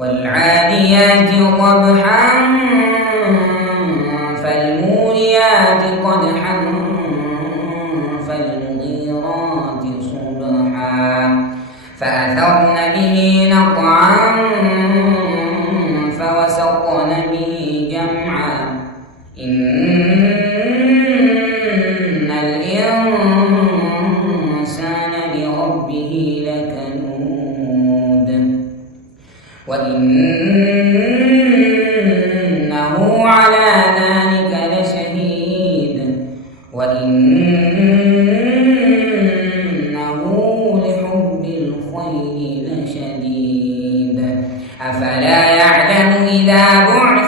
والعاديات ضبحا فالموريات قدحا فالمغيرات صبحا فأثرن به نقعا فوسطن به جمعا إن الإنسان لربه لكنود وإنه على ذلك لشهيد وإنه لحب الخير لشديد أفلا يعلم إذا بعد